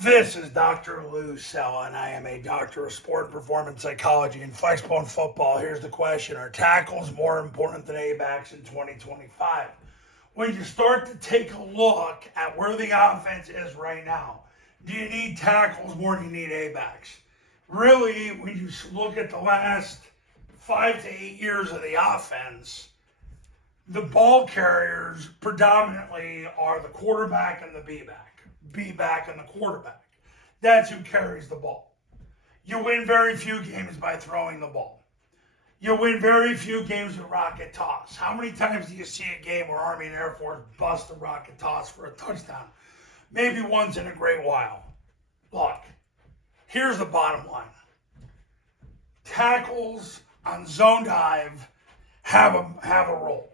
This is Dr. Lou Sella, and I am a doctor of sport and performance psychology and Flexbone Football. Here's the question: are tackles more important than A-backs in 2025? When you start to take a look at where the offense is right now, do you need tackles more than you need A-backs? Really, when you look at the last 5 to 8 years of the offense, the ball carriers predominantly are the quarterback and the B-back and the quarterback. That's who carries the ball. You win very few games by throwing the ball. You win very few games with rocket toss. How many times do you see a game where Army and Air Force bust a rocket toss for a touchdown? Maybe once in a great while. Look, here's the bottom line. Tackles on zone dive have a role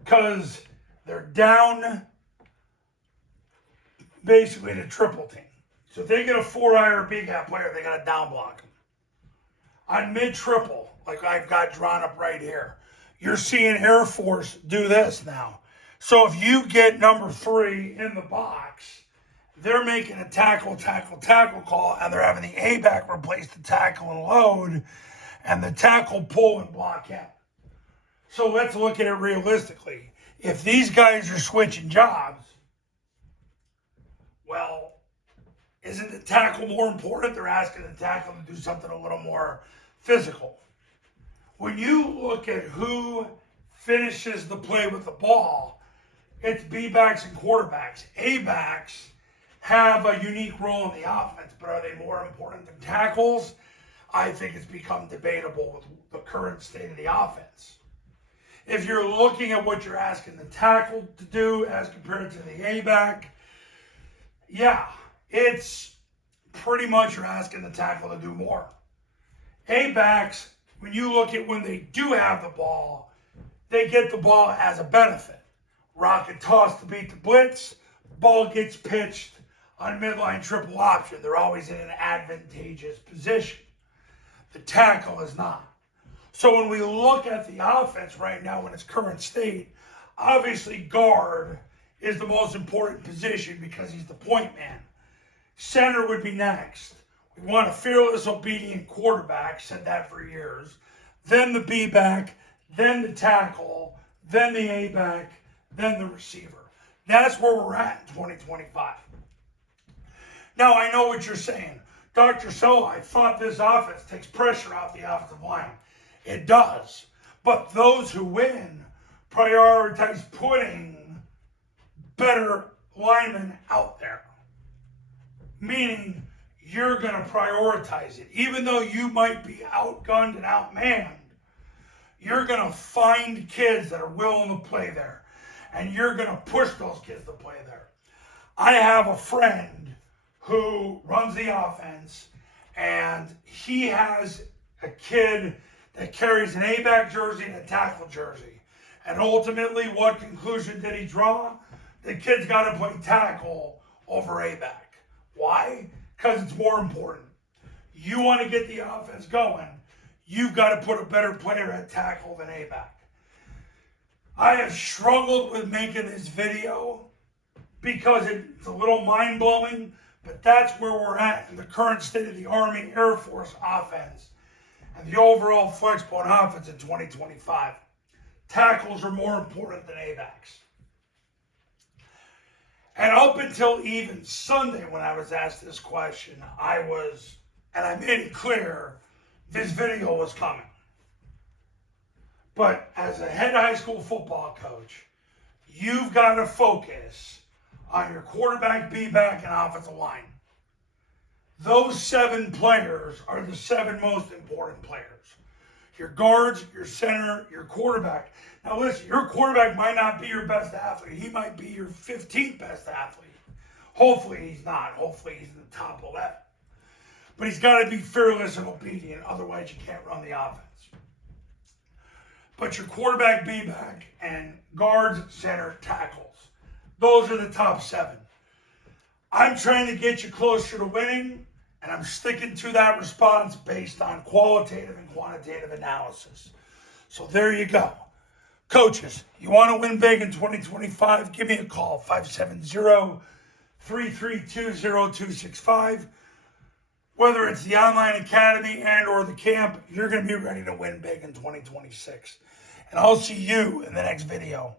because they're down basically to triple team. So if they get a 4-eye or a B-gap player, they got to down block them. On mid-triple, like I've got drawn up right here, you're seeing Air Force do this now. So if you get number 3 in the box, they're making a tackle call, and they're having the A-back replace the tackle and load, and the tackle pull and block him. So let's look at it realistically. If these guys are switching jobs, well, isn't the tackle more important? They're asking the tackle to do something a little more physical. When you look at who finishes the play with the ball, it's B-backs and quarterbacks. A-backs have a unique role in the offense, but are they more important than tackles? I think it's become debatable with the current state of the offense. If you're looking at what you're asking the tackle to do as compared to the A-back, yeah, it's pretty much you're asking the tackle to do more. A-backs, when you look at when they do have the ball, they get the ball as a benefit. Rocket toss to beat the blitz, ball gets pitched on midline triple option. They're always in an advantageous position. The tackle is not. So when we look at the offense right now in its current state, obviously guard is the most important position because he's the point man. Center would be next. We want a fearless, obedient quarterback, said that for years. Then the B-back, then the tackle, then the A-back, then the receiver. That's where we're at in 2025. Now, I know what you're saying. Dr. So, I thought this offense takes pressure off the offensive line. It does. But those who win prioritize putting better linemen out there. Meaning, you're going to prioritize it. Even though you might be outgunned and outmanned, you're going to find kids that are willing to play there. And you're going to push those kids to play there. I have a friend who runs the offense, and he has a kid that carries an A-back jersey and a tackle jersey. And ultimately, what conclusion did he draw? The kid's got to play tackle over A-back. Why? Because it's more important. You want to get the offense going, you've got to put a better player at tackle than A-back. I have struggled with making this video because it's a little mind-blowing, but that's where we're at in the current state of the Army Air Force offense and the overall Flexbone offense in 2025. Tackles are more important than A-backs. And up until even Sunday when I was asked this question, I made it clear this video was coming. But as a head high school football coach, you've got to focus on your quarterback, B-back, and offensive line. Those 7 players are the 7 most important players. Your guards, your center, your quarterback. Now listen, your quarterback might not be your best athlete. He might be your 15th best athlete. Hopefully he's not. Hopefully he's in the top 11. But he's got to be fearless and obedient. Otherwise you can't run the offense. But your quarterback, B-back, and guards, center, tackles. Those are the top 7. I'm trying to get you closer to winning, and I'm sticking to that response based on qualitative and quantitative analysis. So there you go. Coaches, you want to win big in 2025? Give me a call, 332-0265. Whether it's the online academy and or the camp, you're going to be ready to win big in 2026. And I'll see you in the next video.